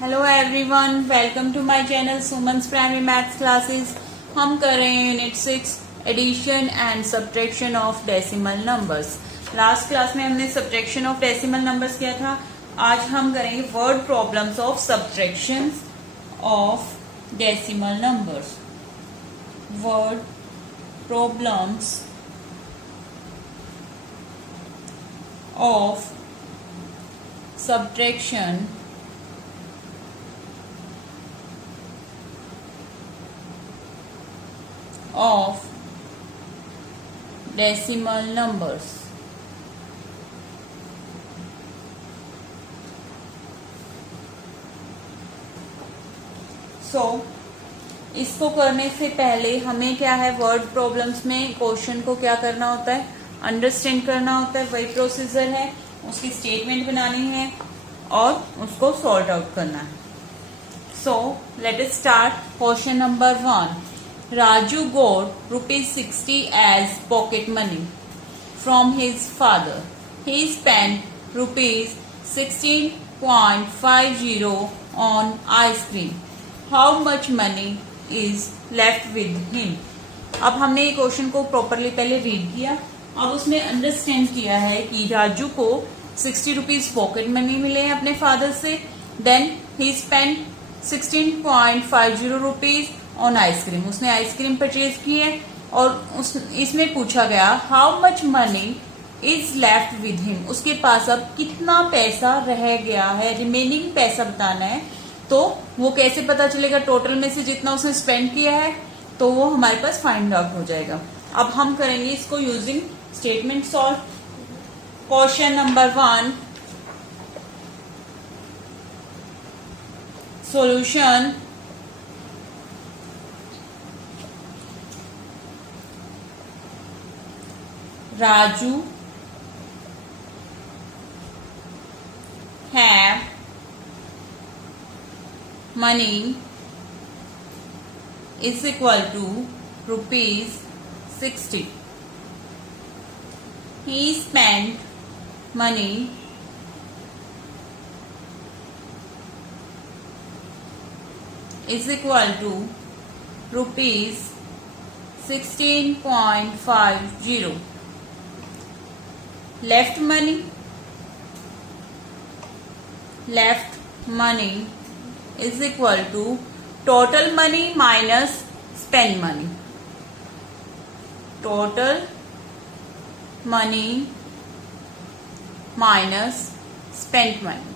Hello everyone, welcome to my channel Suman's primary maths classes. हम कर रहे हैं unit 6 addition and subtraction of decimal numbers. Last class में हमने सब्ट्रैक्शन ऑफ डेसिमल नंबर्स किया था। आज हम करेंगे word problems of subtraction of decimal numbers. Word problems of subtraction of decimal numbers। इसको करने से पहले हमें क्या है, वर्ड प्रॉब्लम्स में क्वेश्चन को क्या करना होता है, अंडरस्टैंड करना होता है। वही प्रोसीजर है, उसकी स्टेटमेंट बनानी है और उसको सॉल्व आउट करना है। Let us start. Question number 1, Raju got ₹60 as pocket money from his father. He spent ₹16.50 on ice cream. How much money is left with him? अब हमने ये क्वेश्चन को प्रॉपरली पहले रीड किया। अब उसमें अंडरस्टैंड किया है कि राजू को 60 रुपीज पॉकेट मनी मिले हैं अपने फादर से। Then he spend 16.50 rupees on ice cream. उसने आइसक्रीम परचेज की है और इसमें पूछा गया how much money is left with him. उसके पास अब कितना पैसा रह गया है, रिमेनिंग पैसा बताना है। तो वो कैसे पता चलेगा? टोटल में से जितना उसने स्पेंड किया है तो वो हमारे पास फाइंड आउट हो जाएगा। अब हम करेंगे इसको using statement solve. Question number 1, solution. Raju have money is equal to ₹60. He spent money is equal to ₹16.50. Left money is equal to total money minus spent money. Total money minus spent money.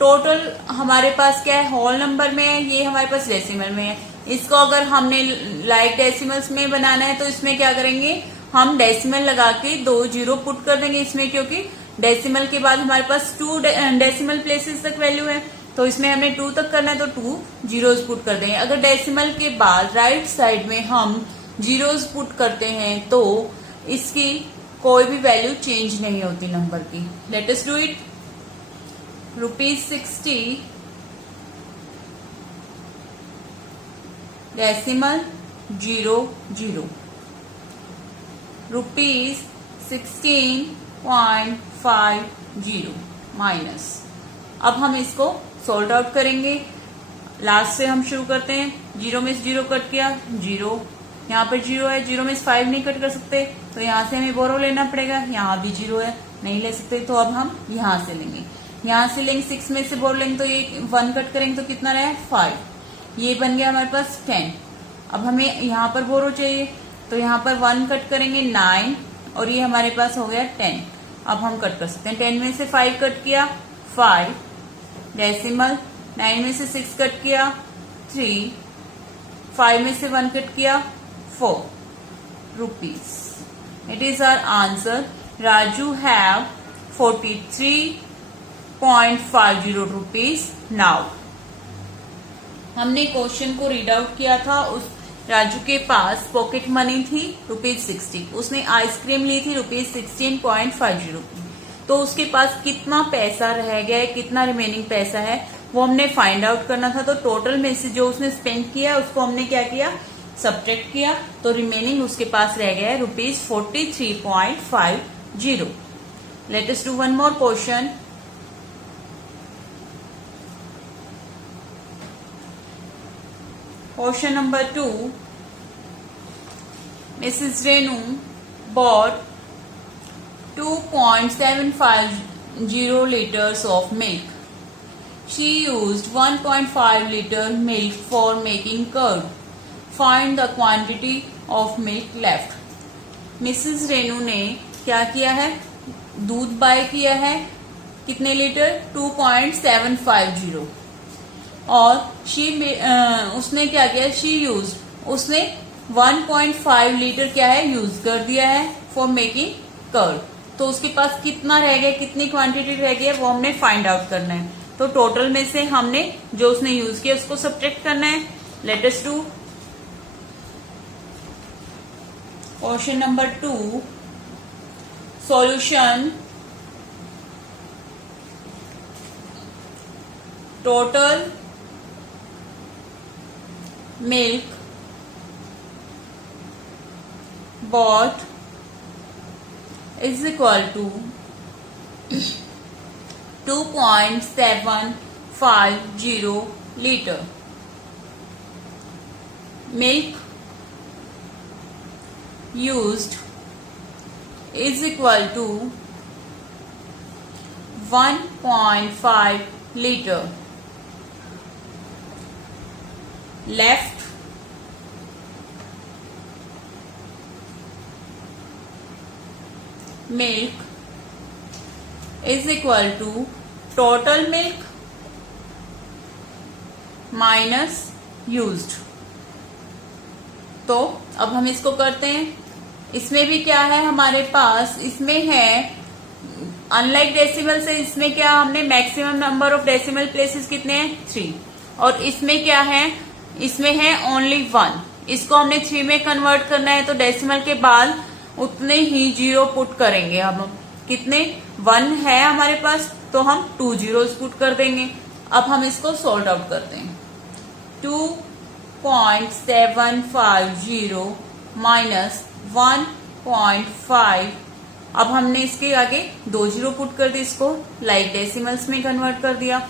Total हमारे पास क्या है, whole number में है, ये हमारे पास decimal में है। इसको अगर हमने लाइक डेसिमल्स में बनाना है तो इसमें क्या करेंगे, हम डेसिमल लगा के 2 जीरो पुट कर देंगे इसमें, क्योंकि डेसिमल के बाद हमारे पास 2 डेसिमल प्लेसेस तक वैल्यू है। तो इसमें हमने 2 तक करना है तो 2 जीरोज पुट कर देंगे। अगर डेसिमल के बाद राइट साइड में हम जीरोज पुट करते हैं तो इसकी कोई भी वैल्यू चेंज नहीं होती नंबर की। Late us do it. ₹60 decimal 00 ₹16.50 minus. अब हम इसको सॉल्व आउट करेंगे। लास्ट से हम शुरू करते हैं। 0 में से 0 कट किया, 0। यहाँ पर 0 है, 0 में से 5 नहीं कट कर सकते तो यहाँ से हमें बोरो लेना पड़ेगा। यहाँ भी 0 है, नहीं ले सकते तो अब हम यहाँ से लेंगे। यहाँ से लेंगे 6 में से बोरो लेंगे तो ये 1 कट करेंगे तो कितना रहा, 5। ये बन गया हमारे पास 10। अब हमें यहाँ पर बोरो चाहिए तो यहाँ पर 1 कट करेंगे 9 और ये हमारे पास हो गया 10। अब हम कट कर सकते हैं। 10 में से 5 कट किया 5 डेसिमल, 9 में से 6 कट किया 3, 5 में से 1 कट किया 4 rupees. It is our answer. Raju have 43.50 rupees now. हमने क्वेश्चन को रीड आउट किया था। उस राजू के पास पॉकेट मनी थी ₹60। उसने आइसक्रीम ली थी ₹16.50। तो उसके पास कितना पैसा रह गया है, कितना रिमेनिंग पैसा है वो हमने फाइंड आउट करना था। तो टोटल में से जो उसने स्पेंड किया उसको हमने क्या किया, सब्ट्रैक्ट किया। तो रिमेनिंग उसके पास रह गया है ₹43.50। Let us do one more question. Question number 2. Mrs. Renu bought 2.750 liters of milk. She used 1.5 liter milk for making curd. Find the quantity of milk left. Mrs Renu ने क्या किया है, दूध बाय किया है कितने लीटर, 2.750 और उसने क्या किया, शी यूज उसने 1.5 लीटर क्या है यूज कर दिया है फॉर मेकिंग कर्ड. तो उसके पास कितना रह गया, कितनी क्वांटिटी रह गई है वो हमने फाइंड आउट करना है. तो टोटल में से हमने जो उसने यूज किया उसको सब्ट्रैक्ट करना है. Late us do question number 2. Solution. Total milk bought is equal to 2.750 liter. Milk used is equal to 1.5 liter. Left milk is equal to total milk minus used. तो अब हम इसको करते हैं. इसमें भी क्या है हमारे पास, इसमें है अनलाइक डेसिमल से इसमें क्या हमने maximum number of decimal places कितने हैं 3 और इसमें क्या है, इसमें है ओनली 1. इसको हमने 3 में कन्वर्ट करना है तो डेसिमल के बाद उतने ही जीरो पुट करेंगे. हम कितने 1 है हमारे पास तो हम 2 जीरोस पुट कर देंगे. अब हम इसको सॉल्व आउट करते हैं. 2.750 माइनस 1.5. अब हमने इसके आगे 2 जीरो पुट कर दिए, इसको लाइक डेसिमल्स में कन्वर्ट कर दिया.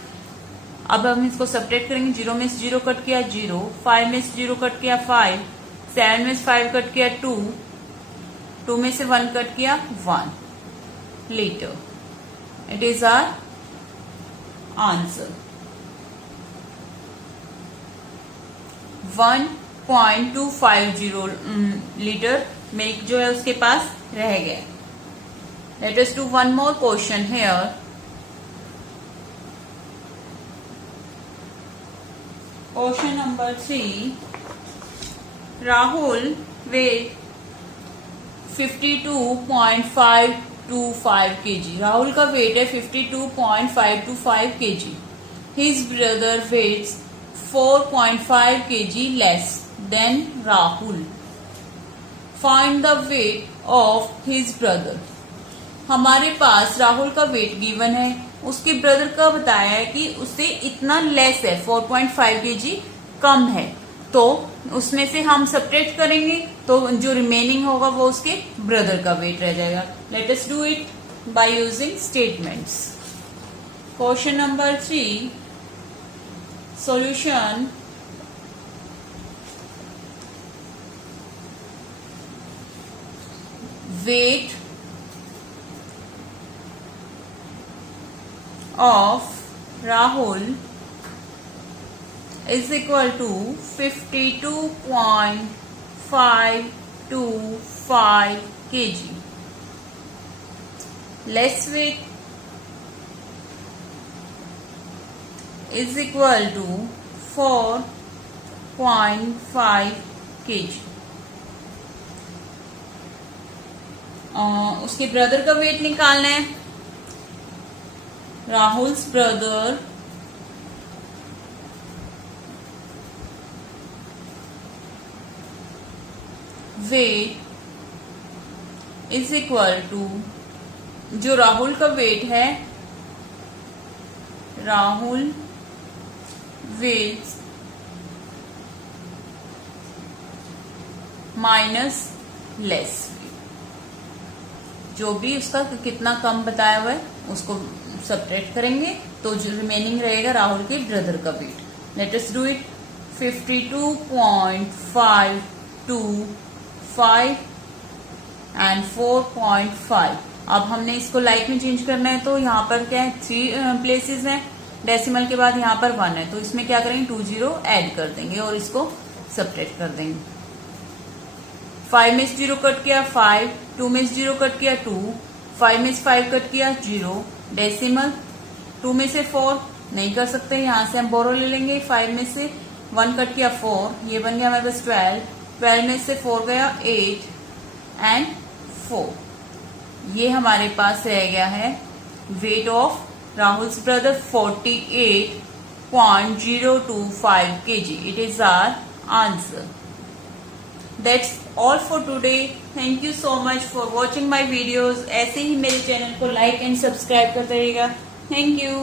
अब हम इसको सब्ट्रैक्ट करेंगे. 0 में से 0 कट किया 0, 5 में से 0 कट किया 5, 7 में से 5 कट किया 2, 2 में से 1 कट किया 1 litre. It is our answer. 1.250 litre milk जो है उसके पास रह गया. Let us do one more question here. Question number 3. Rahul weight 52.525 kg. Rahul का वेट है 52.525 kg. His brother weighs 4.5 kg less than Rahul. Find the weight of his brother. हमारे पास राहुल का वेट गिवन है, उसके ब्रदर का बताया है कि उससे इतना लेस है 4.5 kg कम है. तो उसमें से हम सब्ट्रैक्ट करेंगे तो जो रिमेनिंग होगा वो उसके ब्रदर का वेट रह जाएगा. Late us do it by using statements. Question number 3. Solution. Weight of Rahul is equal to 52.525 kg. Less weight is equal to 4.5 kg. उसके ब्रदर का वेट निकालना है. Rahul's brother weight is equal to, जो राहुल का weight है, Rahul weight minus less weight. जो भी उसका कितना कम बताया हुआ है उसको सब्ट्रैक्ट करेंगे, तो जो रिमेनिंग रहेगा राहुल के ब्रदर का weight. Let us do it. 52.525 and 4.5। अब हमने इसको लाइक में चेंज करना है, तो यहाँ पर क्या है 3 प्लेसेस हैं, डेसिमल के बाद यहाँ पर 1 है, तो इसमें क्या करेंगे 2 0 ऐड कर देंगे और इसको सब्ट्रैक्ट कर देंगे। 5 में से 0 कट किया 5, 2 में से 0 कट किया 2, 5 में से 5 कट किया 0, डेसिमल 2 में से 4 नहीं कर सकते, यहाँ से हम बोरो ले लेंगे। 5 में से 1 कट किया 4, ये बन गया हमारे पास 12, 12 में से 4 गया 8 एंड 4। ये हमारे पास रह गया है weight of Rahul's brother 48.025 kg. It is our answer. That's all for today. Thank you so much for watching my videos. ऐसे ही मेरे चैनल को लाइक एंड सब्सक्राइब करते रहिएगा। Thank you.